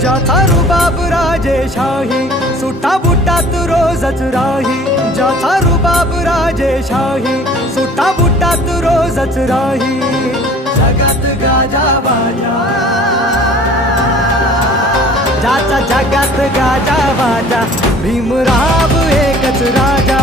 ज्याचा रुबाब राजेशाही, सुटा बुटात रोजच राही. ज्याचा रुबाब राजेशाही, सुटा बुटात रोजच राही. जगात गाजा बाजा, ज्याचा जगात गाजा बाजा, भीमराव एकच राजा.